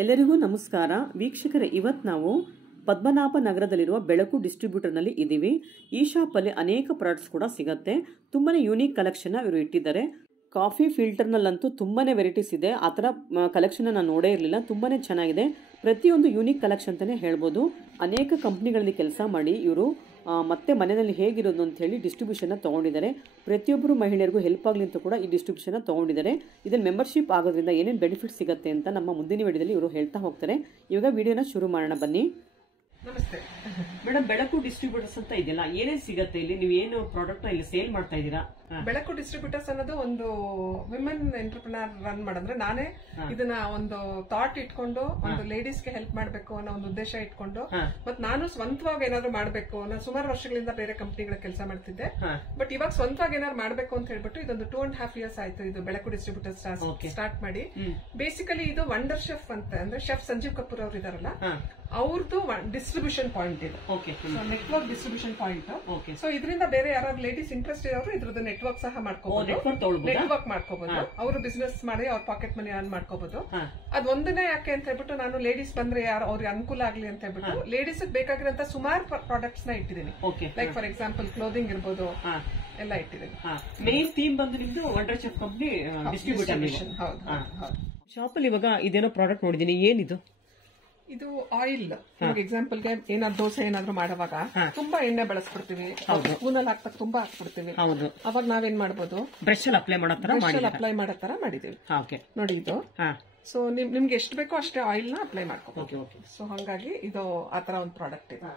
ಎಲ್ಲರಿಗೂ ನಮಸ್ಕಾರ ವೀಕ್ಷಕರೇ, ಇವತ್ತು ನಾವು ಪದ್ಮನಾಭ ನಗರದಲ್ಲಿರುವ ಬೆಳಕು ಡಿಸ್ಟ್ರಿಬ್ಯೂಟರ್ನಲ್ಲಿ ಇದ್ದೀವಿ. ಈ ಶಾಪಲ್ಲಿ ಅನೇಕ ಪ್ರಾಡಕ್ಟ್ಸ್ ಕೂಡ ಸಿಗುತ್ತೆ. ತುಂಬಾನೇ ಯೂನಿಕ್ ಕಲೆಕ್ಷನ್ ಇವರು ಇಟ್ಟಿದ್ದಾರೆ. ಕಾಫಿ ಫಿಲ್ಟರ್ನಲ್ಲಂತೂ ತುಂಬಾನೇ ವೆರೈಟೀಸ್ ಇದೆ. ಆ ಥರ ಕಲೆಕ್ಷನ್ ನಾನು ನೋಡೇ ಇರಲಿಲ್ಲ. ತುಂಬಾನೇ ಚೆನ್ನಾಗಿದೆ. ಪ್ರತಿಯೊಂದು ಯೂನಿಕ್ ಕಲೆಕ್ಷನ್ ಅಂತಾನೆ ಹೇಳ್ಬೋದು. ಅನೇಕ ಕಂಪ್ನಿಗಳಲ್ಲಿ ಕೆಲಸ ಮಾಡಿ ಇವರು ಮತ್ತೆ ಮನೆಯಲ್ಲಿ ಹೇಗಿರೋದು ಅಂತ ಹೇಳಿ ಡಿಸ್ಟ್ರಿಬ್ಯೂಷನ್ ತಗೊಂಡಿದ್ದಾರೆ. ಪ್ರತಿಯೊಬ್ಬರು ಮಹಿಳೆಯರಿಗೂ ಹೆಲ್ಪ್ ಆಗಲಿ ಅಂತ ಕೂಡ ಈ ಡಿಸ್ಟ್ರಿಬ್ಯೂಷನ್ ತಗೊಂಡಿದ್ದಾರೆ. ಇದರಲ್ಲಿ ಮೆಂಬರ್ಶಿಪ್ ಆಗೋದ್ರಿಂದ ಏನೇನು ಬೆನಿಫಿಟ್ ಸಿಗುತ್ತೆ ಅಂತ ನಮ್ಮ ಮುಂದಿನ ವಿಡಿಯೋದಲ್ಲಿ ಇವರು ಹೇಳ್ತಾ ಹೋಗ್ತಾರೆ. ಇವಾಗ ವಿಡಿಯೋನ ಶುರು ಮಾಡೋಣ ಬನ್ನಿ. ನಮಸ್ತೆ ಮೇಡಮ್, ಬೆಳಕು ಡಿಸ್ಟ್ರಿಬ್ಯೂಟರ್ಸ್ ಅಂತ ಇದೆಯಲ್ಲ, ಏನೇನು ಸಿಗುತ್ತೆ ಇಲ್ಲಿ? ನೀವು ಏನು ಪ್ರಾಡಕ್ಟ್ ಇಲ್ಲಿ ಸೇಲ್ ಮಾಡ್ತಾ ಇದ್ದೀರಾ? ಬೆಳಕು ಡಿಸ್ಟ್ರಿಬ್ಯೂಟರ್ಸ್ ಅನ್ನೋದು ಒಂದು ವಿಮೆನ್ ಎಂಟರ್ಪ್ರಿನರ್ ರನ್ ಮಾಡಿದ್ರೆ, ನಾನೇ ಇದನ್ನ ಒಂದು ಥಾಟ್ ಇಟ್ಕೊಂಡು ಒಂದು ಲೇಡೀಸ್ಗೆ ಹೆಲ್ಪ್ ಮಾಡಬೇಕು ಅನ್ನೋ ಒಂದು ಉದ್ದೇಶ ಇಟ್ಕೊಂಡು, ಮತ್ ನಾನು ಸ್ವಂತವಾಗಿ ಏನಾದ್ರು ಮಾಡಬೇಕು. ನಾನು ಸುಮಾರು ವರ್ಷಗಳಿಂದ ಬೇರೆ ಕಂಪನಿಗಳ ಕೆಲಸ ಮಾಡ್ತಿದ್ದೆ. ಬಟ್ ಇವಾಗ ಸ್ವಂತವಾಗಿ ಏನಾದ್ರು ಮಾಡಬೇಕು ಅಂತ ಹೇಳ್ಬಿಟ್ಟು ಇದೊಂದು 2.5 years ಆಯ್ತು ಇದು ಬೆಳಕು ಡಿಸ್ಟ್ರಿಬ್ಯೂಟರ್ಸ್ ಸ್ಟಾರ್ಟ್ ಮಾಡಿ. ಬೇಸಿಕಲಿ ಇದು ವಂಡರ್ ಶೆಫ್ ಅಂತ, ಅಂದ್ರೆ ಶೆಫ್ ಸಂಜೀವ್ ಕಪೂರ್ ಅವರು ಇದಾರಲ್ಲ, ಅವ್ರದ್ದು ಡಿಸ್ಟ್ರಿಬ್ಯೂಷನ್ ಪಾಯಿಂಟ್ ಇದು. Network distribution point. ಸೊ ಇದರಿಂದ ಬೇರೆ ಯಾರಾದ್ರು ಲೇಡೀಸ್ ಇಂಟ್ರೆಸ್ಟ್ ಇರೋರು ಇದ್ರದ್ದು ನೆಟ್ವರ್ಕ್ ಸಹ ಮಾಡ್ಕೋಬಹುದು. ನೆಟ್ವರ್ಕ್ ಮಾಡ್ಕೋಬಹುದು. ಅವರು ಬಿಸ್ನೆಸ್ ಮಾಡಿ ಅವ್ರ ಪಾಕೆಟ್ ಮನಿ ಅರ್ನ್ ಮಾಡ್ಕೋಬಹುದು. ಅದ್ ಒಂದನೇ ಯಾಕೆ ಅಂತ ಹೇಳ್ಬಿಟ್ಟು, ನಾನು ಲೇಡೀಸ್ ಬಂದ್ರೆ ಯಾರು ಅವ್ರಿಗೆ ಅನುಕೂಲ ಆಗ್ಲಿ ಅಂತ ಹೇಳ್ಬಿಟ್ಟು ಲೇಡೀಸ್ ಬೇಕಾಗಿರೋಂತ ಸುಮಾರು ಪ್ರಾಡಕ್ಟ್ಸ್ ನ ಇಟ್ಟಿದ್ದೀನಿ. ಲೈಕ್ ಫಾರ್ ಎಕ್ಸಾಂಪಲ್ ಕ್ಲೋದಿಂಗ್ ಇರ್ಬೋದು, ಎಲ್ಲ ಇಟ್ಟಿದ್ದೀನಿ. ಮೇನ್ ಥೀಮ್ ಬಂದು ನಿಮ್ದು ವಂಡರ್ ಶೆಫ್ ಕಂಪನಿ ಡಿಸ್ಟ್ರಿಬ್ಯೂಷನ್. ಶಾಪಲ್ಲಿ ಇವಾಗ ಇದೇನೋ ಪ್ರಾಡಕ್ಟ್ ನೋಡಿದೀನಿ, ಏನಿದು? ಇದು ಆಯಿಲ್. ಎಕ್ಸಾಂಪಲ್ಗೆ ಏನಾದ್ರು ದೋಸೆ ಏನಾದ್ರು ಮಾಡುವಾಗ ತುಂಬಾ ಎಣ್ಣೆ ಬಳಸ್ಬಿಡ್ತೀವಿ, ಸ್ಪೂನಲ್ಲಿ ಹಾಕ್ತಾ ತುಂಬಾ ಹಾಕ್ಬಿಡ್ತೀವಿ. ಅವಾಗ ನಾವೇನ್ ಮಾಡ್ಬೋದು, ಬ್ರಷ್ ಅಲ್ಲಿ ಅಪ್ಲೈ ಮಾಡೋ ತರ ಮಾಡಿದೀವಿ ನೋಡಿ ಇದು. ಸೊ ನಿಮ್ಗೆ ಎಷ್ಟು ಬೇಕೋ ಅಷ್ಟೇ ಆಯಿಲ್ ನ ಅಪ್ಲೈ ಮಾಡ್ಕೋಬಹುದು. ಸೊ ಹಂಗಾಗಿ ಇದು ಆತರ ಒಂದು ಪ್ರಾಡಕ್ಟ್ ಇದೆ.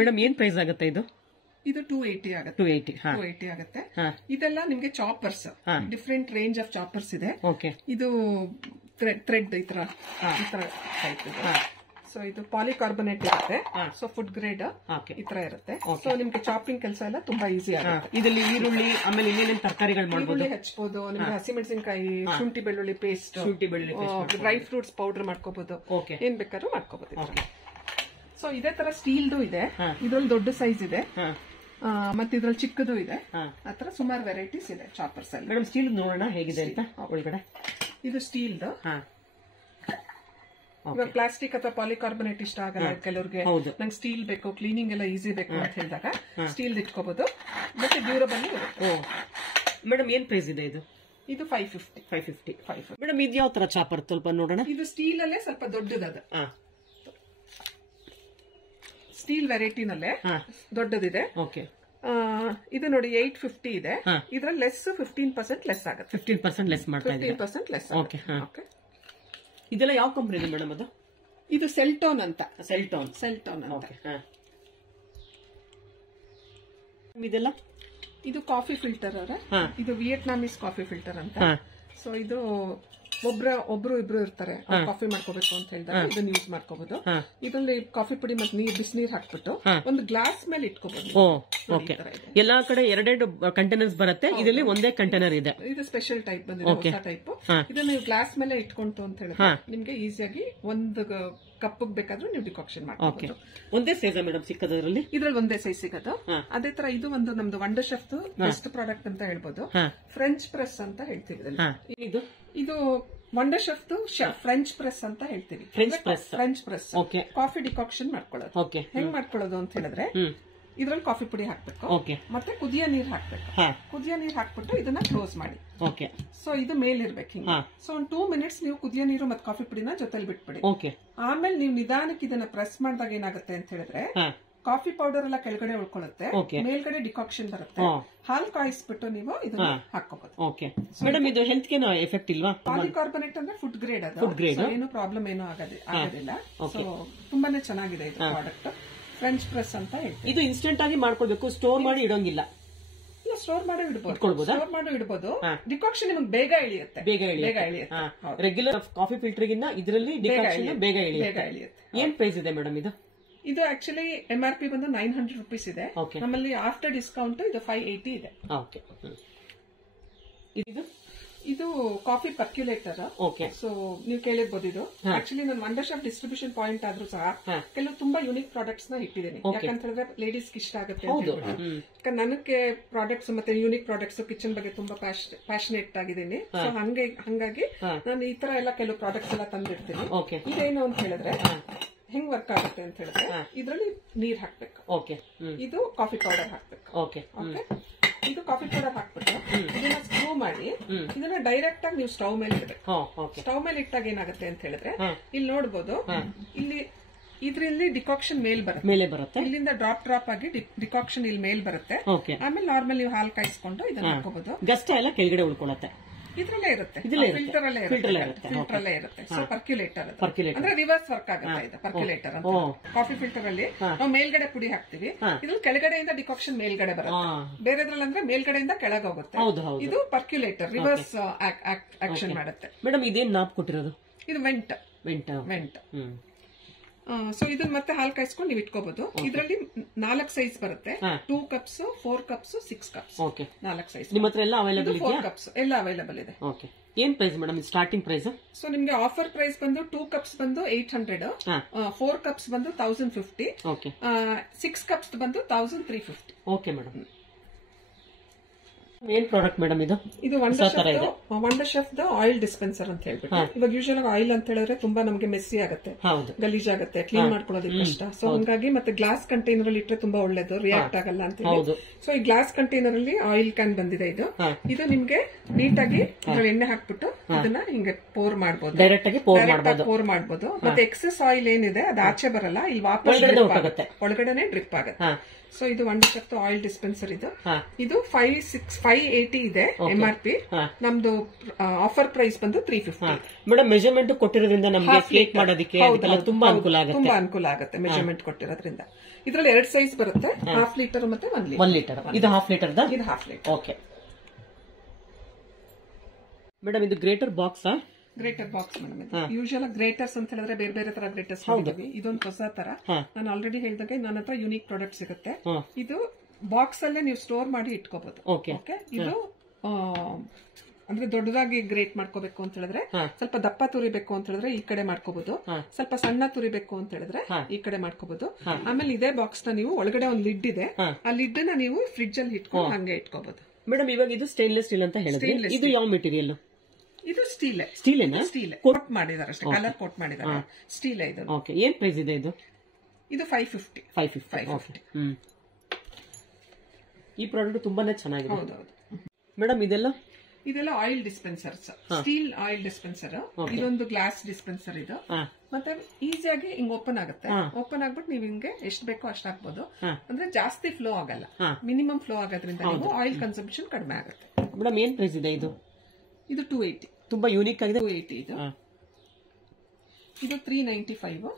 ಮೇಡಮ್, ಏನ್ ಪ್ರೈಸ್ ಆಗುತ್ತೆ ಇದು? ಇದು 280 ಆಗುತ್ತೆ. 280 ಆಗುತ್ತೆ. ಇದೆಲ್ಲ ನಿಮ್ಗೆ choppers, different range of choppers ಇದೆ. ಇದು ಥ್ರೆಡ್ ಈ ತರ ಟೈಪ್ ಇದೆ. ಸೊ ಇದು ಪಾಲಿಕಾರ್ಬನೇಟ್ ಇರುತ್ತೆ. ಸೊ ಫುಡ್ ಗ್ರೇಡ್ ಈ ತರ ಇರುತ್ತೆ. ಸೊ ನಿಮ್ಗೆ ಚಾಪಿಂಗ್ ಕೆಲಸ ಎಲ್ಲ ತುಂಬಾ ಈಸಿ ಆಗುತ್ತೆ. ಇದರಲ್ಲಿ ಈರುಳ್ಳಿ, ಆಮೇಲೆ ಇನ್ನೇನೇನು ತರಕಾರಿಗಳು ಮಾಡ್ಬೋದು, ಹಚ್ಬೋದು. ನಿಮ್ಗೆ ಹಸಿಮೆಣಸಿನಕಾಯಿ, ಶುಂಠಿ ಬೆಳ್ಳುಳ್ಳಿ ಪೇಸ್ಟ್, ಡ್ರೈ ಫ್ರೂಟ್ಸ್ ಪೌಡರ್ ಮಾಡ್ಕೋಬಹುದು. ಏನ್ ಬೇಕಾದ್ರೂ ಮಾಡ್ಕೋಬಹುದು. ಸೊ ಇದೇ ತರ ಸ್ಟೀಲ್ದು ಇದೆ. ಇದ್ರಲ್ಲಿ ದೊಡ್ಡ ಸೈಜ್ ಇದೆ, ಮತ್ತೆ ಇದ್ರಲ್ಲಿ ಚಿಕ್ಕದು ಇದೆ. ಆತರ ಸುಮಾರು ವೆರೈಟೀಸ್ ಇದೆ ಚಾಪರ್ಸ್ ಅಲ್ಲಿ. ಮೇಡಮ್, ಸ್ಟೀಲ್ ನೋಡೋಣ ಹೇಗಿದೆ ಅಂತ ಒಳಗಡೆ. ಇದು ಸ್ಟೀಲ್ದು. ಇವಾಗ ಪ್ಲಾಸ್ಟಿಕ್ ಅಥವಾ ಪಾಲಿಕಾರ್ಬನೇಟ್ ಇಷ್ಟ ಆಗಲ್ಲ ಕೆಲವ್ರಿಗೆ. ನಂಗೆ ಸ್ಟೀಲ್ ಬೇಕು, ಕ್ಲೀನಿಂಗ್ ಎಲ್ಲ ಈಸಿ ಬೇಕು ಅಂತ ಹೇಳಿದಾಗ ಸ್ಟೀಲ್ ಇಟ್ಕೋಬಹುದು. ಮತ್ತೆ ಡ್ಯೂರಬಲ್. ಮೇಡಮ್, ಏನ್ ಪ್ರೈಸ್ ಇದೆ ಇದು? ಇದು 550. ಮೇಡಮ್, ಇದು ಯಾವ ತರ ಚಾಪರ್ ಸ್ವಲ್ಪ ನೋಡೋಣ. ಇದು ಸ್ಟೀಲ್ ಅಲ್ಲೇ ಸ್ವಲ್ಪ ದೊಡ್ಡದದ, ಸ್ಟೀಲ್ ವೆರೈಟಿನಲ್ಲೇ ದೊಡ್ಡದಿದೆ. ಇದು ನೋಡಿ 850 ಇದೆ. ಇದ್ರಲ್ಲಿ ಲೆಸ್ 15% ಲೆಸ್ ಆಗುತ್ತೆ. 15% ಲೆಸ್ ಮಾಡ್ತಾ ಇದ್ದೀರಾ? 15% ಲೆಸ್. ಇದೆಲ್ಲ ಯಾವ ಕಂಪನಿ ಇದೆ ಮೇಡಮ್? ಅದು ಇದು ಸೆಲ್ಟೋನ್ ಅಂತ. ಸೆಲ್ಟೋನ್ ಅಂತ. ಇದೆಲ್ಲ ಇದು ಕಾಫಿ ಫಿಲ್ಟರ್ ಅವರ. ಇದು ವಿಯೆಟ್ನಾಮೀಸ್ ಕಾಫಿ ಫಿಲ್ಟರ್ ಅಂತ. ಸೊ ಇದು ಒಬ್ರು ಇಬ್ರು ಇರ್ತಾರೆ, ಕಾಫಿ ಮಾಡ್ಕೋಬೇಕು ಅಂತ ಹೇಳಿದಾಗ ಇದನ್ನ ಯೂಸ್ ಮಾಡ್ಕೋಬಹುದು. ಇದರಲ್ಲಿ ಕಾಫಿ ಪುಡಿ ಮತ್ತೆ ಬಿಸಿನೀರ್ ಹಾಕ್ಬಿಟ್ಟು ಒಂದು ಗ್ಲಾಸ್ ಮೇಲೆ ಇಟ್ಕೋಬಹುದು. ಎಲ್ಲಾ ಕಡೆ ಎರಡೆರಡು ಕಂಟೈನರ್ಸ್ ಬರುತ್ತೆ, ಇದರಲ್ಲಿ ಒಂದೇ ಕಂಟೈನರ್ ಇದೆ. ಇದು ಸ್ಪೆಷಲ್ ಟೈಪ್ ಬಂದಿದೆ, ಹೊಸ ಟೈಪ್. ಇದನ್ನ ನೀವು ಗ್ಲಾಸ್ ಮೇಲೆ ಇಟ್ಕೊಂತು ಅಂತ ಹೇಳಿದ್ರೆ ನಿಮ್ಗೆ ಈಸಿಯಾಗಿ ಒಂದು ಕಪ್ ಬೇಕಾದ್ರೂ ನೀವು ಡಿಕಾಕ್ಷನ್ ಮಾಡ್ಕೋಬಹುದು. ಒಂದೇ ಸೈಜ್ ಮೇಡಮ್ ಸಿಕ್ಕದ್ರಲ್ಲಿ? ಇದ್ರಲ್ಲಿ ಒಂದೇ ಸೈಜ್ ಸಿಗೋದು. ಅದೇ ತರ ಇದು ಒಂದು ನಮ್ದು ವಂಡರ್ ಶೆಫ್ ಬೆಸ್ಟ್ ಪ್ರಾಡಕ್ಟ್ ಅಂತ ಹೇಳ್ಬೋದು. ಫ್ರೆಂಚ್ ಪ್ರೆಸ್ ಅಂತ ಹೇಳ್ತೀವಿ. ಇದು ವಂಡರ್ ಶೆಫ್ ಫ್ರೆಂಚ್ ಪ್ರೆಸ್ ಅಂತ ಹೇಳ್ತೀವಿ. ಫ್ರೆಂಚ್ ಪ್ರೆಸ್ ಕಾಫಿ ಡಿಕಾಕ್ಷನ್ ಮಾಡ್ಕೊಳ್ಳೋದು. ಹೆಂಗ್ ಮಾಡ್ಕೊಳ್ಳೋದು ಅಂತ ಹೇಳಿದ್ರೆ, ಇದ್ರಲ್ಲಿ ಕಾಫಿ ಪುಡಿ ಹಾಕ್ಬೇಕು, ಮತ್ತೆ ಕುದಿಯ ನೀರ್ ಹಾಕ್ಬೇಕು. ಕುದಿಯ ನೀರ್ ಹಾಕ್ಬಿಟ್ಟು ಇದನ್ನ ಕ್ಲೋಸ್ ಮಾಡಿ. ಸೊ ಇದು ಮೇಲ್ ಇರ್ಬೇಕು ಹಿಂಗೆ. ಸೊ ಒಂದು 2 minutes ನೀವು ಕುದಿಯ ನೀರು ಮತ್ತೆ ಕಾಫಿ ಪುಡಿನ ಜೊತೆಲಿ ಬಿಟ್ಬಿಡಿ. ಆಮೇಲೆ ನೀವು ನಿಧಾನಕ್ಕೆ ಇದನ್ನ ಪ್ರೆಸ್ ಮಾಡಿದಾಗ ಏನಾಗುತ್ತೆ ಅಂತ ಹೇಳಿದ್ರೆ, ಕಾಫಿ ಪೌಡರ್ ಎಲ್ಲ ಕೆಳಗಡೆ ಉಳ್ಕೊಳ್ಳುತ್ತೆ, ಮೇಲ್ಗಡೆ ಡಿಕಾಕ್ಷನ್ ಬರುತ್ತೆ. ಹಾಲು ಕಾಯಿಸ್ಬಿಟ್ಟು ನೀವು ಇದನ್ನ ಹಾಕೋಬಹುದು. ಮೇಡಮ್, ಇದು ಹೆಲ್ತ್ ಗೆ ಎಫೆಕ್ಟ್ ಇಲ್ವಾ? ಪಾಲಿಕಾರ್ಬನೇಟ್ ಅಂದ್ರೆ ಫುಡ್ ಗ್ರೇಡ್ ಅದು, ಏನು ಪ್ರಾಬ್ಲಮ್ ಏನು ಆಗೋದಿಲ್ಲ. ಸೊ ತುಂಬಾನೇ ಚೆನ್ನಾಗಿದೆ ಇದು ಪ್ರಾಡಕ್ಟ್. ಫ್ರೆಂಚ್ ಪ್ರೆಸ್ ಅಂತ ಹೇಳ್ತೀವಿ. ಇದು ಇನ್ಸ್ಟೆಂಟ್ ಆಗಿ ಮಾಡ್ಕೊಳ್ಬೇಕು, ಸ್ಟೋರ್ ಮಾಡಿ ಇಡೋಂಗಿಲ್ಲ? ಸ್ಟೋರ್ ಮಾಡಿ ಇಡಬಹುದು. ಡಿಕಾಕ್ಷನ್ ನಿಮಗೆ ಬೇಗ ಇಳಿಯುತ್ತೆ. ರೆಗ್ಯುಲರ್ ಕಾಫಿ ಫಿಲ್ಟರ್ ಗಿನ್ನ ಇದರಲ್ಲಿ ಡಿಕಾಕ್ಷನ್ ಬೇಗ ಇಳಿಯುತ್ತೆ. ಏನ್ ಪ್ರೈಸ್ ಇದೆ ಮೇಡಮ್ ಇದು? ಇದು ಆಕ್ಚುಲಿ MRP ಬಂದು 900 rupees ಇದೆ. ನಮ್ಮಲ್ಲಿ ಆಫ್ಟರ್ ಡಿಸ್ಕೌಂಟ್ ಇದು 580 ಇದೆ. ಇದು ಕಾಫಿ ಪರ್ಕ್ಯುಲೇಟರ್. ಓಕೆ. ಸೊ ನೀವು ಕೇಳಿರ್ಬೋದು ಇದು ಆಕ್ಚುಲಿ ನಾನು ವಂಡರ್ ಶಾಪ್ ಡಿಸ್ಟ್ರಿಬ್ಯೂಷನ್ ಪಾಯಿಂಟ್ ಆದ್ರೂ ಸಹ ಕೆಲವು ತುಂಬಾ ಯುನಿಕ್ ಪ್ರಾಡಕ್ಟ್ಸ್ ನ ಇಟ್ಟಿದ್ದೀನಿ. ಯಾಕಂತ ಹೇಳಿದ್ರೆ ಲೇಡೀಸ್ ಇಷ್ಟ ಆಗುತ್ತೆ. ಯಾಕಂದ್ರೆ ನನಗೆ ಪ್ರಾಡಕ್ಟ್ಸ್ ಮತ್ತೆ ಯುನಿಕ್ ಪ್ರಾಡಕ್ಟ್ಸ್ ಕಿಚನ್ ಬಗ್ಗೆ ತುಂಬಾ ಪ್ಯಾಷನೇಟ್ ಆಗಿದ್ದೀನಿ. ಸೊ ಹಂಗಾಗಿ ನಾನು ಈ ತರ ಎಲ್ಲ ಕೆಲವು ಪ್ರಾಡಕ್ಟ್ಸ್ ಎಲ್ಲ ತಂದಿರ್ತೀನಿ. ಇದೇನು ಅಂತ ಹೇಳಿದ್ರೆ ಹೆಂಗ್ ವರ್ಕ್ ಆಗುತ್ತೆ ಅಂತ ಹೇಳಿದ್ರೆ ಇದ್ರಲ್ಲಿ ನೀರ್ ಹಾಕ್ಬೇಕು. ಇದು ಕಾಫಿ ಪೌಡರ್ ಹಾಕ್ಬೇಕು. ಓಕೆ. ಇದು ಕಾಫಿ ಪೌಡರ್ ಹಾಕ್ಬಿಟ್ಟು ಇದನ್ನ ಸ್ಕ್ರೂ ಮಾಡಿ ಇದನ್ನ ಡೈರೆಕ್ಟ್ ಆಗಿ ನೀವು ಸ್ಟವ್ ಮೇಲೆ ಇಡಬೇಕು. ಸ್ಟವ್ ಮೇಲೆ ಇಟ್ಟಾಗ ಏನಾಗುತ್ತೆ ಅಂತ ಹೇಳಿದ್ರೆ ಇಲ್ಲಿ ನೋಡ್ಬೋದು, ಇಲ್ಲಿ ಇದ್ರಲ್ಲಿ ಡಿಕಾಕ್ಷನ್ ಮೇಲೆ ಬರುತ್ತೆ. ಇಲ್ಲಿಂದ ಡ್ರಾಪ್ ಆಗಿ ಡಿಕಾಕ್ಷನ್ ಇಲ್ಲಿ ಮೇಲ್ ಬರುತ್ತೆ. ಆಮೇಲೆ ನಾರ್ಮಲ್ ನೀವು ಹಾಲು ಕಾಯಿಸ್ಕೊಂಡು ಇದನ್ನ ಹಾಕೋಬಹುದು. ಗಸ್ಟ್ ಎಲ್ಲ ಕೆಳಗಡೆ ಉಳ್ಕೊಳ್ಳುತ್ತೆ. ಇದ್ರಲ್ಲೇ ಇರುತ್ತೆ, ಫಿಲ್ಟರ್ ಅಲ್ಲೇ ಇರುತ್ತೆ. ಸೊ ಪರ್ಕ್ಯುಲೇಟರ್ ಅಂದ್ರೆ ರಿವರ್ಸ್ ವರ್ಕ್ ಆಗುತ್ತೆ ಇದು ಪರ್ಕ್ಯುಲೇಟರ್ ಅಂತ. ಕಾಫಿ ಫಿಲ್ಟರ್ ಅಲ್ಲಿ ನಾವು ಮೇಲ್ಗಡೆ ಪುಡಿ ಹಾಕ್ತಿವಿ, ಇದ್ರಲ್ಲಿ ಕೆಳಗಡೆಯಿಂದ ಡಿಕಾಕ್ಷನ್ ಮೇಲ್ಗಡೆ ಬರುತ್ತೆ. ಬೇರೆದ್ರಲ್ಲಿ ಅಂದ್ರೆ ಮೇಲ್ಗಡೆಯಿಂದ ಕೆಳಗೆ ಹೋಗುತ್ತೆ. ಇದು ಪರ್ಕ್ಯುಲೇಟರ್ ರಿವರ್ಸ್ ಆಕ್ಷನ್ ಮಾಡುತ್ತೆ. ಮೇಡಮ್ ಇದೇನ್ ನಾಪ್ ಕೊಟ್ಟಿರೋದು? ಇದು ವೆಂಟ್. ಸೊ ಇದನ್ನ ಮತ್ತೆ ಹಾಲು ಕಾಯಿಸ್ಕೊಂಡು ನೀವು ಇಟ್ಕೋಬಹುದು. ಇದರಲ್ಲಿ 4 ಸೈಜ್ ಬರುತ್ತೆ. 2 ಕಪ್ಸ್, 4 ಕಪ್ಸ್, 6 ಕಪ್ಸ್. 4 ಸೈಜ್ ನಿಮ್ಮ ಹತ್ರ ಎಲ್ಲ ಅವೈಲೇಬಲ್ ಇದೆಯಾ? 4 ಕಪ್ಸ್ ಎಲ್ಲ ಅವೈಲೇಬಲ್ ಇದೆ. ಓಕೆ. ಏನ್ price madam starting price? So ನಿಮ್ಗೆ ಆಫರ್ ಪ್ರೈಸ್ ಬಂದು 2 ಕಪ್ಸ್ ಬಂದು 800, 4 ಕಪ್ಸ್ ಬಂದು 1050, 6 ಕಪ್ಸ್ ಬಂದು 1350. Okay madam. ಏನ್ ಪ್ರಾಡಕ್ಟ್ ಮೇಡಮ್ ಇದು? ಇದು ವಂಡರ್ ಶೆಫ್ ಆಯಿಲ್ ಡಿಸ್ಪೆನ್ಸರ್ ಅಂತ ಹೇಳ್ಬಿಟ್ಟು. ಇವಾಗ ಯೂಶಲ್ ಆಯಿಲ್ ಅಂತ ಹೇಳಿದ್ರೆ ತುಂಬಾ ನಮಗೆ ಮೆಸ್ಸಿ ಆಗುತ್ತೆ, ಗಲೀಜ್ ಆಗುತ್ತೆ, ಕ್ಲೀನ್ ಮಾಡ್ಕೊಳ್ಳೋದಕ್ಕೆ ಕಷ್ಟ. ಸೊ ಹಂಗಾಗಿ ಮತ್ತೆ ಗ್ಲಾಸ್ ಕಂಟೈನರ್ ಅಲ್ಲಿ ಇಟ್ಟರೆ ತುಂಬಾ ಒಳ್ಳೇದು, ರಿಯಾಕ್ಟ್ ಆಗಲ್ಲ ಅಂತ ಹೇಳಿ. ಸೊ ಈ ಗ್ಲಾಸ್ ಕಂಟೈನರ್ ಅಲ್ಲಿ ಆಯಿಲ್ ಕ್ಯಾನ್ ಬಂದಿದೆ. ಇದು ನಿಮ್ಗೆ ನೀಟಾಗಿ ಎಣ್ಣೆ ಹಾಕ್ಬಿಟ್ಟು ಅದನ್ನ ಹಿಂಗೆ ಪೋರ್ ಮಾಡಬಹುದು, ಡೈರೆಕ್ಟ್ ಆಗಿ ಪೋರ್ ಮಾಡಬಹುದು. ಮತ್ತೆ ಎಕ್ಸೆಸ್ ಆಯಿಲ್ ಏನಿದೆ ಅದು ಆಚೆ ಬರಲ್ಲ, ಇಲ್ಲಿ ವಾಪಸ್ ಒಳಗಡೆನೆ ಡ್ರಿಪ್ ಆಗುತ್ತೆ. ಸೊ ಇದು ವಂಡರ್ ಶೆಫ್ ಆಯಿಲ್ ಡಿಸ್ಪೆನ್ಸರ್. ಇದು 580 ಇದೆ MRP. ನಮ್ದು ಆಫರ್ ಪ್ರೈಸ್ ಬಂದು 350. ಮೇಡಮ್ ಮೆಜರ್ಮೆಂಟ್ ಕೊಟ್ಟಿರೋದ್ರಿಂದ ನಮಗೆ ಕೇಕ್ ಮಾಡೋದಕ್ಕೆ ತುಂಬಾ ಅನುಕೂಲ ಆಗುತ್ತೆ. ಮೆಜರ್ಮೆಂಟ್ ಕೊಟ್ಟಿರೋದ್ರಿಂದ ಇದ್ರಲ್ಲಿ 2 ಸೈಜ್ ಬರುತ್ತೆ, 1/2 ಲೀಟರ್ ಮತ್ತೆ 1 ಲೀಟರ್. ಇದು 1/2 ಲೀಟರ್. ಇದು 1/2 ಲೀಟರ್. ಓಕೆ ಮೇಡಮ್ ಇದು greater box. Greater box madam. ಇದು ಯೂಶಲ್ ಗ್ರೇಟರ್ಸ್ ಅಂತ ಹೇಳಿದ್ರೆ ಬೇರೆ ಬೇರೆ ತರ ಗ್ರೇಟರ್ಸ್ ಮಾಡಿದ್ವಿ. ಇದೊಂದು ಹೊಸ ತರ. ನಾನು ಆಲ್ರೆಡಿ ಹೇಳಿದಾಗೆ ನನ್ನ ಹತ್ರ ಯುನಿಕ್ ಪ್ರಾಡಕ್ಟ್ ಸಿಗುತ್ತೆ. ಇದು ಬಾಕ್ಸ್ ಅಲ್ಲೇ ನೀವು ಸ್ಟೋರ್ ಮಾಡಿ ಇಟ್ಕೋಬಹುದು. ಓಕೆ. ಇದು ಅಂದ್ರೆ ದೊಡ್ಡದಾಗಿ ಗ್ರೇಟ್ ಮಾಡ್ಕೋಬೇಕು ಅಂತ ಹೇಳಿದ್ರೆ, ಸ್ವಲ್ಪ ದಪ್ಪ ತುರಿಬೇಕು ಅಂತ ಹೇಳಿದ್ರೆ ಈ ಕಡೆ ಮಾಡ್ಕೋಬಹುದು, ಸ್ವಲ್ಪ ಸಣ್ಣ ತುರಿಬೇಕು ಅಂತ ಹೇಳಿದ್ರೆ ಈ ಕಡೆ ಮಾಡ್ಕೋಬಹುದು. ಆಮೇಲೆ ಇದೇ ಬಾಕ್ಸ್ ನ ನೀವು ಒಳಗಡೆ ಒಂದು ಲಿಡ್ ಇದೆ, ಆ ಲಿಡ್ ನ ನೀವು ಫ್ರಿಡ್ಜ್ ಅಲ್ಲಿ ಇಟ್ಕೊಂಡು ಹಂಗೆ ಇಟ್ಕೋಬಹುದು. ಮೇಡಮ್ ಇವಾಗ ಇದು ಸ್ಟೇನ್ಲೆಸ್ ಸ್ಟೀಲ್ ಅಂತ ಹೇಳಿದ್ರೆ ಇದು ಯಾವ ಮೆಟೀರಿಯಲ್? ಇದು ಸ್ಟೀಲ್ ಕೋಟ್ ಮಾಡಿದಾರೆ ಅಷ್ಟೇ, ಕಲರ್ ಕೋಟ್ ಮಾಡಿದಾರೆ. ಸ್ಟೀಲ್ ಇದು. ಓಕೆ. ಏನ್ ಪ್ರೈಸ್ ಇದೆ ಇದು? ಇದು 550. ಈ ಪ್ರಾಡಕ್ಟ್ ತುಂಬಾನೇ ಚೆನ್ನಾಗಿದೆ. ಹೌದೌದು ಮೇಡಮ್. ಇದೆಲ್ಲ ಆಯಿಲ್ ಡಿಸ್ಪೆನ್ಸರ್ಸ್, ಸ್ಟೀಲ್ ಆಯಿಲ್ ಡಿಸ್ಪೆನ್ಸರ್. ಇದೊಂದು ಗ್ಲಾಸ್ ಡಿಸ್ಪೆನ್ಸರ್ ಇದು. ಮತ್ತೆ ಈಸಿಯಾಗಿ ಹಿಂಗ್ ಓಪನ್ ಆಗುತ್ತೆ. ಓಪನ್ ಆಗ್ಬಿಟ್ಟು ನೀವು ಹಿಂಗೆ ಎಷ್ಟು ಬೇಕೋ ಅಷ್ಟು ಹಾಕ್ಬೋದು. ಅಂದ್ರೆ ಜಾಸ್ತಿ ಫ್ಲೋ ಆಗಲ್ಲ, ಮಿನಿಮಮ್ ಫ್ಲೋ ಆಗೋದ್ರಿಂದ ನೀವು ಆಯಿಲ್ ಕನ್ಸಂಪ್ಷನ್ ಕಡಿಮೆ ಆಗುತ್ತೆ. ಮೇಡಮ್ ಏನ್ ಪ್ರೈಸ್ ಇದೆ ಇದು? ಇದು 280. ತುಂಬಾ ಯೂನಿಕ್ ಆಗಿದೆ. 280 ಇದು. ಇದು 395.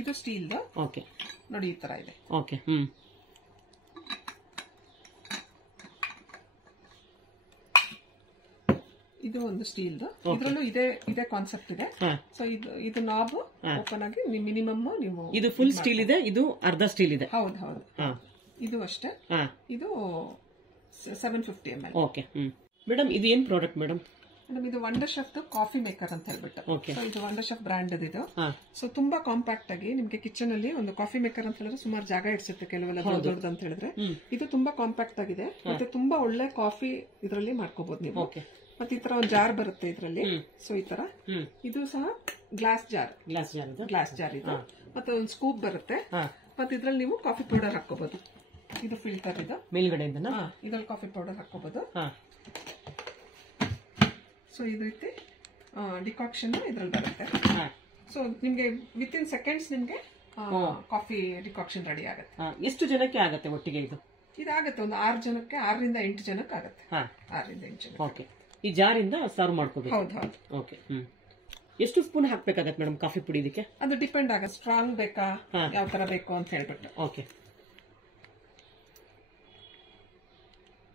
ಇದು ಸ್ಟೀಲ್. ಓಕೆ. ನೋಡಿ ಈ ತರ ಇದೆ. ಓಕೆ. ಇದು ಒಂದು ಸ್ಟೀಲ್. ಇದ್ರಲ್ಲೂ ಇದೇ ಕಾನ್ಸೆಪ್ಟ್ ಇದೆ. ಸೊ ಇದು ನಾಬ್ ಓಪನ್ ಆಗಿ ಮಿನಿಮಮ್ ನೀವು. ಇದು ಫುಲ್ ಸ್ಟೀಲ್ ಇದೆ, ಇದು ಅರ್ಧ ಸ್ಟೀಲ್ ಇದೆ. ಹೌದು. ಇದು ಅಷ್ಟೇ. ಇದು 750 ml. ಓಕೆ. ಮೇಡಮ್ ಇದು ಏನ್ ಪ್ರಾಡಕ್ಟ್ ಮೇಡಮ್? ಮೇಡಮ್ ಇದು ವಂಡರ್ ಶೆಫ್ ಕಾಫಿ ಮೇಕರ್ ಅಂತ ಹೇಳ್ಬಿಟ್ಟು. ಸೊ ಇದು ವಂಡರ್ ಶೆಫ್ ಬ್ರಾಂಡ್ ಇದು. ಸೊ ತುಂಬಾ ಕಾಂಪ್ಯಾಕ್ಟ್ ಆಗಿ ನಿಮ್ಗೆ ಕಿಚನ್ ಅಲ್ಲಿ ಒಂದು ಕಾಫಿ ಮೇಕರ್ ಅಂತ ಹೇಳಿದ್ರೆ ಸುಮಾರು ಜಾಗ ಇಡ್ಸುತ್ತೆ ಕೆಲವೆಲ್ಲ ದೊಡ್ಡದು ಅಂತ ಹೇಳಿದ್ರೆ. ಇದು ತುಂಬಾ ಕಾಂಪ್ಯಾಕ್ಟ್ ಆಗಿದೆ, ಮತ್ತೆ ತುಂಬಾ ಒಳ್ಳೆ ಕಾಫಿ ಇದರಲ್ಲಿ ಮಾಡ್ಕೋಬಹುದು ನೀವು. ಮತ್ತೆ ಈ ತರ ಒಂದು ಜಾರ್ ಬರುತ್ತೆ ಇದರಲ್ಲಿ. ಸೊ ಈ ತರ ಇದು ಸಹ ಗ್ಲಾಸ್ ಜಾರ್ ಇದು. ಮತ್ತೆ ಒಂದು ಸ್ಕೂಪ್ ಬರುತ್ತೆ. ಮತ್ತೆ ಇದ್ರಲ್ಲಿ ನೀವು ಕಾಫಿ ಪೌಡರ್ ಹಾಕೋಬಹುದು. ಇದು ಫಿಲ್ಟರ್ ಇದು ಮೇಲ್ಗಡೆಯಿಂದ ಇದ್ರಲ್ಲಿ ಕಾಫಿ ಪೌಡರ್ ಹಾಕೋಬಹುದು. ಸೊ ಇದು ರೀತಿ ಡಿಕಾಕ್ಷನ್ ಇದ್ರಲ್ಲಿ ಬರುತ್ತೆ. ಸೊ ನಿಮ್ಗೆ ವಿತಿನ್ ಸೆಕೆಂಡ್ಸ್ ನಿಮ್ಗೆ ಕಾಫಿ ಡಿಕಾಕ್ಷನ್ ರೆಡಿ ಆಗುತ್ತೆ. ಎಷ್ಟು ಜನಕ್ಕೆ ಆಗುತ್ತೆ ಒಟ್ಟಿಗೆ ಇದು? ಇದಾಗುತ್ತೆ ಒಂದು 6 ಜನಕ್ಕೆ, 6 ರಿಂದ 8 ಜನಕ್ಕೆ ಆಗುತ್ತೆ. 6 ರಿಂದ 8 ಜನ. ಓಕೆ. ಈ ಜಾರಿಂದ ಸರ್ವ್ ಮಾಡ್ಕೋಬೇಕು. ಹೌದು. ಓಕೆ. ಎಷ್ಟು ಸ್ಪೂನ್ ಹಾಕ್ಬೇಕಾಗತ್ತೆ ಮೇಡಮ್ ಕಾಫಿ ಪುಡಿ ಇದಕ್ಕೆ? ಅದು ಡಿಪೆಂಡ್ ಆಗುತ್ತೆ, ಸ್ಟ್ರಾಂಗ್ ಬೇಕಾ ಯಾವ ತರ ಬೇಕು ಅಂತ ಹೇಳ್ಬಿಟ್ಟು. ಓಕೆ.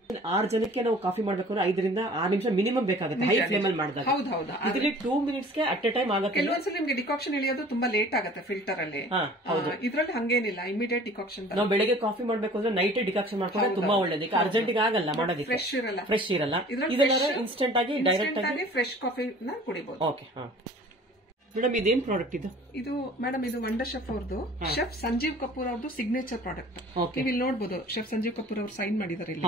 6 ಜನಕ್ಕೆ ನಾವು ಕಾಫಿ ಮಾಡ್ಬೇಕಾದ್ರೆ 5 ರಿಂದ 6 ನಿಮಿಷ ಮಿನಿಮಮ್ ಬೇಕಾಗುತ್ತೆ ಹೈ ಫ್ಲೇಮ್ ಅಲ್ಲಿ ಮಾಡಿದಾಗ. ಹೌದೌದು, ಇದರಲ್ಲಿ 2 ಮಿನಿಟ್ಸ್ ಗೆ ಅಟ್ ಎ ಟೈಮ್ ಆಗುತ್ತೆ. ಕೆಲವೊಂದ್ಸಲ ನಿಮ್ಗೆ ಡಿಕಾಕ್ಷನ್ ಇಳಿಯೋದು ತುಂಬಾ ಲೇಟ್ ಆಗುತ್ತೆ ಫಿಲ್ಟರ್ ಅಲ್ಲಿ. ಇದ್ರಲ್ಲಿ ಹಂಗೇನಿಲ್ಲ, ಇಮಿಡಿಯೇಟ್ ಡಿಕಾಕ್ಷನ್. ನಾವು ಬೆಳಿಗ್ಗೆ ಕಾಫಿ ಮಾಡ್ಬೇಕು ಅಂದ್ರೆ ನೈಟ್ ಡಿಕಾಕ್ಷನ್ ಮಾಡ್ಕೊಂಡ್ರೆ ತುಂಬಾ ಒಳ್ಳೇದು. ಅರ್ಜೆಂಟ್ ಆಗ ಮಾಡೋದಕ್ಕೆ ಫ್ರೆಶ್ ಇರಲ್ಲ. ಇದೆಲ್ಲ ಇನ್ಸ್ಟೆಂಟ್ ಆಗಿ ಡೈರೆಕ್ಟ್ ಆಗಿ ಫ್ರೆಶ್ ಕಾಫಿ ಕುಡಿಬಹುದು. ಓಕೆ. ಮೇಡಮ್ ಇದೇನ್ ಪ್ರಾಡಕ್ಟ್ ಇದು? ಮೇಡಮ್ ಇದು ವಂಡರ್ ಶೆಫ್ ಅವ್ರದ್ದು, ಶೆಫ್ ಸಂಜೀವ್ ಕಪೂರ್ ಅವ್ರದ್ದು ಸಿಗ್ನೇಚರ್ ಪ್ರಾಡಕ್ಟ್. ನೀವು ಇಲ್ಲಿ ನೋಡಬಹುದು, ಶೆಫ್ ಸಂಜೀವ್ ಕಪೂರ್ ಅವರು ಸೈನ್ ಮಾಡಿದ್ದಾರೆ ಇಲ್ಲಿ.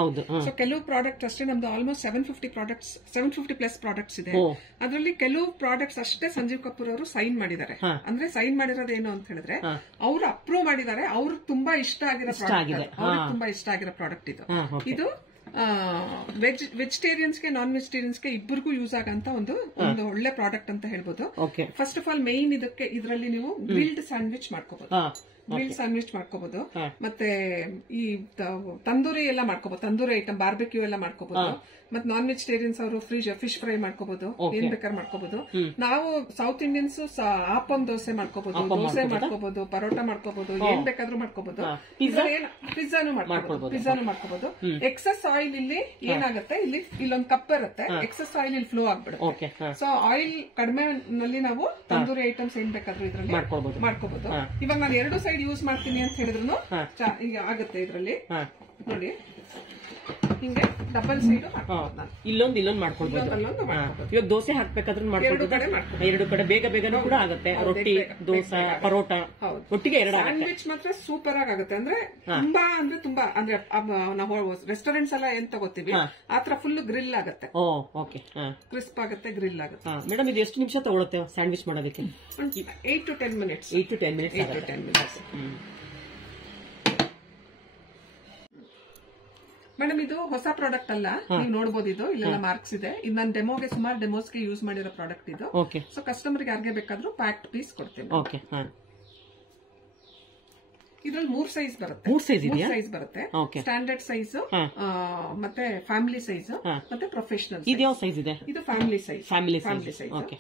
ಸೊ ಕೆಲವು ಪ್ರಾಡಕ್ಟ್ ಅಷ್ಟೇ, ನಮ್ದು ಆಲ್ಮೋಸ್ಟ್ 750 ಪ್ಲಸ್ ಪ್ರಾಡಕ್ಟ್ಸ್ ಇದೆ. ಅದರಲ್ಲಿ ಕೆಲವು ಪ್ರಾಡಕ್ಟ್ಸ್ ಅಷ್ಟೇ ಸಂಜೀವ್ ಕಪೂರ್ ಅವರು ಸೈನ್ ಮಾಡಿದ್ದಾರೆ. ಅಂದ್ರೆ ಸೈನ್ ಮಾಡಿರೋದು ಏನು ಅಂತ ಹೇಳಿದ್ರೆ, ಅವ್ರು ಅಪ್ರೂವ್ ಮಾಡಿದ್ದಾರೆ, ಅವ್ರಿಗೆ ತುಂಬಾ ಇಷ್ಟ ಆಗಿರೋ ಪ್ರಾಡಕ್ಟ್ ಇದು ವೆಜಿಟೇರಿಯನ್ಸ್ಗೆ ನಾನ್ ವೆಜಿಟೇರಿಯನ್ಸ್ಗೆ ಇಬ್ಬರಿಗೂ ಯೂಸ್ ಆಗಂತ ಒಂದು ಒಳ್ಳೆ ಪ್ರಾಡಕ್ಟ್ ಅಂತ ಹೇಳ್ಬೋದು. ಫಸ್ಟ್ ಆಫ್ ಆಲ್ ಮೇನ್ ಇದರಲ್ಲಿ ನೀವು ಗ್ರಿಲ್ಡ್ ಸ್ಯಾಂಡ್ವಿಚ್ ಮಾಡ್ಕೋಬಹುದು, ಮತ್ತೆ ಈ ತಂದೂರಿ ಎಲ್ಲ ಮಾಡ್ಕೋಬಹುದು, ತಂದೂರಿ ಐಟಮ್ ಬಾರ್ಬೆಕ್ಯೂ ಎಲ್ಲ ಮಾಡ್ಕೋಬಹುದು. ಮತ್ತೆ ನಾನ್ ವೆಜಿಟೇರಿಯನ್ಸ್ ಅವರು ಫಿಶ್ ಫ್ರೈ ಮಾಡ್ಕೋಬಹುದು, ಏನ್ ಬೇಕಾದ್ರೆ ಮಾಡ್ಕೋಬಹುದು. ನಾವು ಸೌತ್ ಇಂಡಿಯನ್ಸ್ ಆಪಂ ದೋಸೆ ಮಾಡ್ಕೋಬಹುದು, ಪರೋಟ ಮಾಡ್ಕೋಬಹುದು, ಏನ್ ಬೇಕಾದ್ರೂ ಮಾಡ್ಕೋಬಹುದು. ಪಿಜ್ಜಾನು ಮಾಡ್ಕೋಬಹುದು. ಎಕ್ಸಸ್ ಆಯಿಲ್ ಇಲ್ಲಿ ಏನಾಗುತ್ತೆ, ಇಲ್ಲೊಂದು ಕಪ್ ಇರುತ್ತೆ, ಎಕ್ಸಸ್ ಆಯಿಲ್ ಇಲ್ಲಿ ಫ್ಲೋ ಆಗ್ಬಿಡುತ್ತೆ. ಸೊ ಆಯಿಲ್ ಕಡಿಮೆ ನಲ್ಲಿ ನಾವು ತಂದೂರಿ ಐಟಮ್ಸ್ ಏನ್ ಬೇಕಾದ್ರೂ ಇದ್ರಲ್ಲಿ ಮಾಡ್ಕೋಬಹುದು. ಇವಾಗ ನಾನು 2 ಸೈಡ್ ಯೂಸ್ ಮಾಡ್ತೀನಿ ಅಂತ ಹೇಳಿದ್ರು ಈಗ ಆಗುತ್ತೆ. ಇದ್ರಲ್ಲಿ ನೋಡಿ, ಹಿಂಗೆ ಡಬಲ್ ಸೈಡ್ ಇಲ್ಲೊಂದು ಮಾಡ್ಕೊಳ್ಬಹುದು. ಇವಾಗ ದೋಸೆ ಹಾಕ್ಬೇಕಾದ್ರೂ ಮಾಡ್ಕೊಳ್ಬಹುದು, 2 ಕಡೆ ಬೇಗನೂ ಕೂಡ ಆಗುತ್ತೆ. ರೊಟ್ಟಿ, ದೋಸೆ, ಪರೋಟ ಒಟ್ಟಿಗೆ 2 ಸ್ಯಾಂಡ್ವಿಚ್ ಮಾತ್ರ ಸೂಪರ್ ಆಗುತ್ತೆ. ಅಂದ್ರೆ ತುಂಬಾ ಅಂದ್ರೆ ನಾವು ರೆಸ್ಟೋರೆಂಟ್ಸ್ ಎಲ್ಲ ಏನ್ ತಗೋತೀವಿ ಆತರ ಫುಲ್ ಗ್ರಿಲ್ ಆಗುತ್ತೆ, ಕ್ರಿಸ್ಪ್ ಆಗುತ್ತೆ, ಗ್ರಿಲ್ ಆಗುತ್ತೆ. ಮೇಡಮ್ ಇದು ಎಷ್ಟು ನಿಮಿಷ ತಗೊಳುತ್ತೆ ಸ್ಯಾಂಡ್ವಿಚ್ ಮಾಡೋದಕ್ಕೆ? 8 to 10 minutes. ಮೇಡಮ್ ಇದು ಹೊಸ ಪ್ರಾಡಕ್ಟ್ ಅಲ್ಲ, ನೀವು ನೋಡಬಹುದು. ಇಲ್ಲೆಲ್ಲ ಮಾರ್ಕ್ಸ್ ಇದೆ. ಇದು ನಾನು ಸುಮಾರು ಡೆಮೋಸ್ಗೆ ಯೂಸ್ ಮಾಡಿರೋ ಪ್ರಾಡಕ್ಟ್ ಇದು. ಸೊ ಕಸ್ಟಮರ್ಗೆ ಯಾರಿಗೆ ಬೇಕಾದ್ರೂ ಪ್ಯಾಕ್ಡ್ ಪೀಸ್ ಕೊಡ್ತೇವೆ. ಇದ್ರಲ್ಲಿ 3 ಸೈಜ್ ಬರುತ್ತೆ. 3 ಸೈಜ್ ಬರುತ್ತೆ. ಸ್ಟ್ಯಾಂಡರ್ಡ್ ಸೈಜ್, ಮತ್ತೆ ಫ್ಯಾಮಿಲಿ ಸೈಜ್, ಮತ್ತೆ ಪ್ರೊಫೆಷನಲ್. ಇದು ಯಾವ ಸೈಜ್ ಇದೆ? ಇದು ಫ್ಯಾಮಿಲಿ ಸೈಜ್.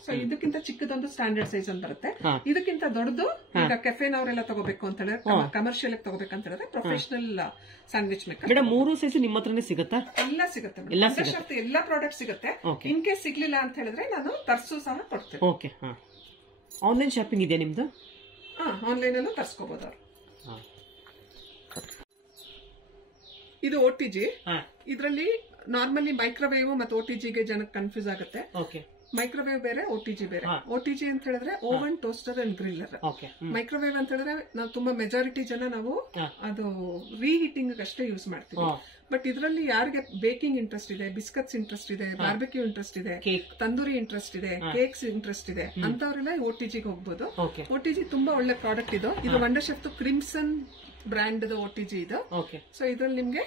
ಸೊ ಇದಕ್ಕಿಂತ ಚಿಕ್ಕದೊಂದು ಸ್ಟ್ಯಾಂಡರ್ಡ್ ಸೈಜ್ ಅಂತ ಬರುತ್ತೆ. ಇದಕ್ಕಿಂತ ದೊಡ್ಡದು ಈಗ ಕೆಫೆನವರೆಲ್ಲ ತಗೋಬೇಕು ಅಂತ ಹೇಳಿದ್ರೆ, ಕಮರ್ಷಿಯಲ್ ತಗೋಬೇಕಂತ ಹೇಳಿದ್ರೆ professional sandwich maker. Madam 3 size ನಿಮ್ಮ ಹತ್ರನೇ ಸಿಗುತ್ತಾ? ಎಲ್ಲ ಸಿಗುತ್ತೆ, ಎಲ್ಲ ಪ್ರಾಡಕ್ಟ್ ಸಿಗುತ್ತೆ. ಇನ್ ಕೇಸ್ ಸಿಗ್ಲಿಲ್ಲ ಅಂತ ಹೇಳಿದ್ರೆ ನಾನು ತರ್ಸು ಸಹ ಕೊಡ್ತೇನೆ. ಓಕೆ. ಆನ್ಲೈನ್ ಶಾಪಿಂಗ್ ಇದೆ ನಿಮ್ದು? ಆನ್ಲೈನ್ ಅಲ್ಲೂ ತರ್ಸ್ಕೋಬಹುದು ಅವ್ರು. ಇದು OTG. ಇದರಲ್ಲಿ ನಾರ್ಮಲಿ ಮೈಕ್ರೋವೇವ್ ಮತ್ತೆ OTG ಗೆ ಜನಕ್ಕೆ ಕನ್ಫ್ಯೂಸ್ ಆಗುತ್ತೆ. ಮೈಕ್ರೋವೇವ್ ಬೇರೆ, OTG ಬೇರೆ. OTG ಅಂತ ಹೇಳಿದ್ರೆ ಓವನ್, ಟೋಸ್ಟರ್ ಅಂಡ್ ಗ್ರಿಲ್ಲರ್. ಮೈಕ್ರೋವೇವ್ ಅಂತ ಹೇಳಿದ್ರೆ ನಾವು ತುಂಬಾ ಮೆಜಾರಿಟಿ ಜನ ನಾವು ಅದು ರೀಹೀಟಿಂಗ್ ಅಷ್ಟೇ ಯೂಸ್ ಮಾಡ್ತೀವಿ. ಬಟ್ ಇದರಲ್ಲಿ ಯಾರಿಗೆ ಬೇಕಿಂಗ್ ಇಂಟ್ರೆಸ್ಟ್ ಇದೆ, ಬಿಸ್ಕಟ್ಸ್ ಇಂಟ್ರೆಸ್ಟ್ ಇದೆ, ಬಾರ್ಬೆಕ್ಯೂ ಇಂಟ್ರೆಸ್ಟ್ ಇದೆ, ತಂದೂರಿ ಇಂಟ್ರೆಸ್ಟ್ ಇದೆ, ಕೇಕ್ಸ್ ಇಂಟ್ರೆಸ್ಟ್ ಇದೆ ಅಂತವರೆಲ್ಲ OTG ಗೆ ಹೋಗ್ಬೋದು. OTG ತುಂಬಾ ಒಳ್ಳೆ ಪ್ರಾಡಕ್ಟ್ ಇದು. Wonder chef crimson brand OTG ಇದು. ಸೊ ಇದ್ರಲ್ಲಿ ನಿಮ್ಗೆ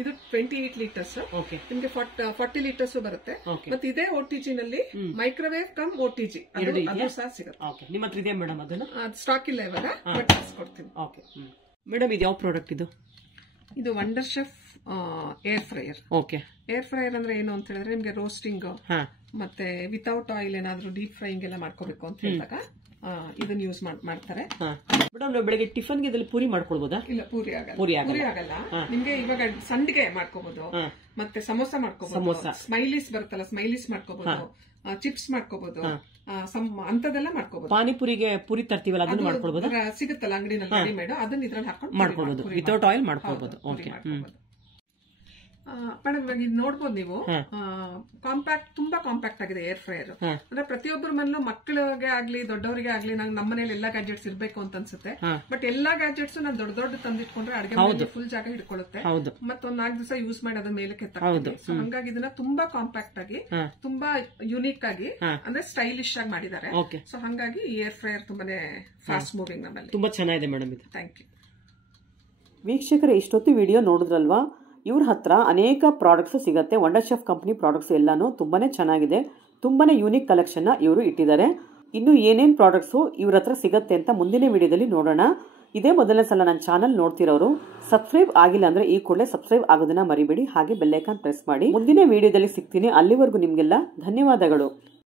ಇದು 28 ಲೀಟರ್ಸ್, ನಿಮ್ಗೆ 40 ಲೀಟರ್ಸ್ ಬರುತ್ತೆ. ಮತ್ತೆ ಇದೇ OTG ನಲ್ಲಿ ಮೈಕ್ರೋವೇವ್ ಕಮ್ OTG ಅದು ಸಹ ಸಿಗುತ್ತೆ. ನಿಮ್ಮ ಹತ್ರ ಇದೆ ಮೇಡಮ್? ಅದನ್ನ ಸ್ಟಾಕ್ ಇಲ್ಲ ಇವಾಗ, ಬಟ್ ಕೊಡ್ತೀನಿ. ಮೇಡಮ್ ಇದು ಯಾವ ಪ್ರಾಡಕ್ಟ್ ಇದು? ಇದು wonder chef air fryer. Air fryer ಅಂದ್ರೆ ಏನು ಅಂತ ಹೇಳಿದ್ರೆ, ನಿಮ್ಗೆ ರೋಸ್ಟಿಂಗ್ ಮತ್ತೆ ವಿತೌಟ್ ಆಯಿಲ್ ಏನಾದ್ರು ಡೀಪ್ ಫ್ರೈಯಿಂಗ್ ಎಲ್ಲ ಮಾಡ್ಕೋಬೇಕು ಅಂತ ಹೇಳಿದಾಗ ಇದನ್ನ ಯೂಸ್ ಮಾಡ್ತಾರೆ. ಮೇಡಮ್ ನಾವು ಬೆಳಗ್ಗೆ ಟಿಫನ್ ಗೆ ಇದರಲ್ಲಿ ಪೂರಿ ಮಾಡ್ಕೊಳ್ಬಹುದಾ? ಇಲ್ಲ, ಪೂರಿ ಆಗಲ್ಲ. ನಿಮ್ಗೆ ಇವಾಗ ಸಂಡಿಗೆ ಮಾಡ್ಕೋಬಹುದು, ಮತ್ತೆ ಸಮೋಸ ಮಾಡ್ಕೋಬಹುದು, ಸ್ಮೈಲೀಸ್ ಬರುತ್ತಲ್ಲ, ಸ್ಮೈಲೀಸ್ ಮಾಡ್ಕೋಬಹುದು, ಚಿಪ್ಸ್ ಮಾಡ್ಕೋಬಹುದು, ಅಂತದೆಲ್ಲ ಮಾಡ್ಕೋಬಹುದು. ಪಾನಿಪುರಿಗೆ ಪೂರಿ ತರ್ತೀವಲ್ಲ ಅದನ್ನ ಮಾಡ್ಕೊಳ್ಬಹುದು, ಸಿಗುತ್ತಲ್ಲ ಅಂಗಡಿನಲ್ಲಿ ರೆಡಿಮೇಡ್, ಅದನ್ನ ಇದ್ರಲ್ಲಿ ಹಾಕೊಂಡು ಮಾಡ್ಕೊಬಹುದು, ವಿತೌಟ್ ಆಯಿಲ್ ಮಾಡ್ಕೋಬಹುದು. ಮೇಡಮ್ ಇವಾಗ ಇದು ನೋಡ್ಬೋದು ನೀವು, ತುಂಬಾ ಕಾಂಪ್ಯಾಕ್ಟ್ ಆಗಿದೆ ಏರ್ ಫ್ರೈಯರ್. ಅಂದ್ರೆ ಪ್ರತಿಯೊಬ್ಬರ ಮನೇಲೂ ಮಕ್ಕಳಿಗೆ ಆಗ್ಲಿ ದೊಡ್ಡವರಿಗೆ ಆಗ್ಲಿ ನಮ್ಮ ಮನೇಲಿ ಎಲ್ಲಾ ಗ್ಯಾಜೆಟ್ಸ್ ಇರ್ಬೇಕು ಅಂತ ಅನ್ಸುತ್ತೆ. ಬಟ್ ಎಲ್ಲಾ ಗ್ಯಾಜೆಟ್ಸ್ ನಾನು ದೊಡ್ಡ ತಂದಿಟ್ಕೊಂಡ್ರೆ ಅಡಿಗೆ ಫುಲ್ ಜಾಗ ಹಿಡ್ಕೊಳ್ಳುತ್ತೆ, ಮತ್ತೊಂದ್ 4 ದಿವಸ ಯೂಸ್ ಮಾಡಿ ಅದ್ರ ಮೇಲೆ ಕೆತ್ತ. ಸೊ ಹಂಗಾಗಿ ಇದನ್ನ ತುಂಬಾ ಕಾಂಪ್ಯಾಕ್ಟ್ ಆಗಿ, ತುಂಬಾ ಯುನೀಕ್ ಆಗಿ, ಅಂದ್ರೆ ಸ್ಟೈಲಿಶ್ ಆಗಿ ಮಾಡಿದ್ದಾರೆ. ಸೊ ಹಂಗಾಗಿ ಈ ಏರ್ ಫ್ರೈಯರ್ ತುಂಬಾನೇ ಫಾಸ್ಟ್ ಮೂವಿಂಗ್ ನಮ್ಮಲ್ಲಿ. ತುಂಬಾ ಚೆನ್ನಾಗಿದೆ ಮೇಡಮ್ ಇದು. Thank you. ವೀಕ್ಷಕರೇ, ಇಷ್ಟೊತ್ತು ವಿಡಿಯೋ ನೋಡಿದ್ರಲ್ವಾ? ಇವ್ರ ಹತ್ರ ಅನೇಕ ಪ್ರಾಡಕ್ಟ್ಸ್ ಸಿಗುತ್ತೆ. ವಂಡರ್ ಶೆಫ್ ಕಂಪನಿ ಪ್ರಾಡಕ್ಟ್ಸ್ ಎಲ್ಲಾನು ತುಂಬಾನೇ ಚೆನ್ನಾಗಿದೆ. ತುಂಬಾನೇ ಯೂನಿಕ್ ಕಲೆಕ್ಷನ್ ಇವರು ಇಟ್ಟಿದ್ದಾರೆ. ಇನ್ನು ಏನೇನು ಪ್ರಾಡಕ್ಟ್ಸು ಇವ್ರ ಹತ್ರ ಸಿಗುತ್ತೆ ಅಂತ ಮುಂದಿನ ವಿಡಿಯೋದಲ್ಲಿ ನೋಡೋಣ. ಇದೇ ಮೊದಲನೇ ಸಲ ನನ್ನ ಚಾನಲ್ ನೋಡ್ತಿರೋರು ಸಬ್ಸ್ಕ್ರೈಬ್ ಆಗಿಲ್ಲ ಅಂದ್ರೆ ಈ ಕೂಡಲೇ ಸಬ್ಸ್ಕ್ರೈಬ್ ಆಗೋದನ್ನ ಮರಿಬೇಡಿ. ಹಾಗೆ ಬೆಲ್ ಐಕಾನ್ ಪ್ರೆಸ್ ಮಾಡಿ. ಮುಂದಿನ ವಿಡಿಯೋದಲ್ಲಿ ಸಿಗ್ತೀನಿ. ಅಲ್ಲಿವರೆಗೂ ನಿಮ್ಗೆಲ್ಲ ಧನ್ಯವಾದಗಳು.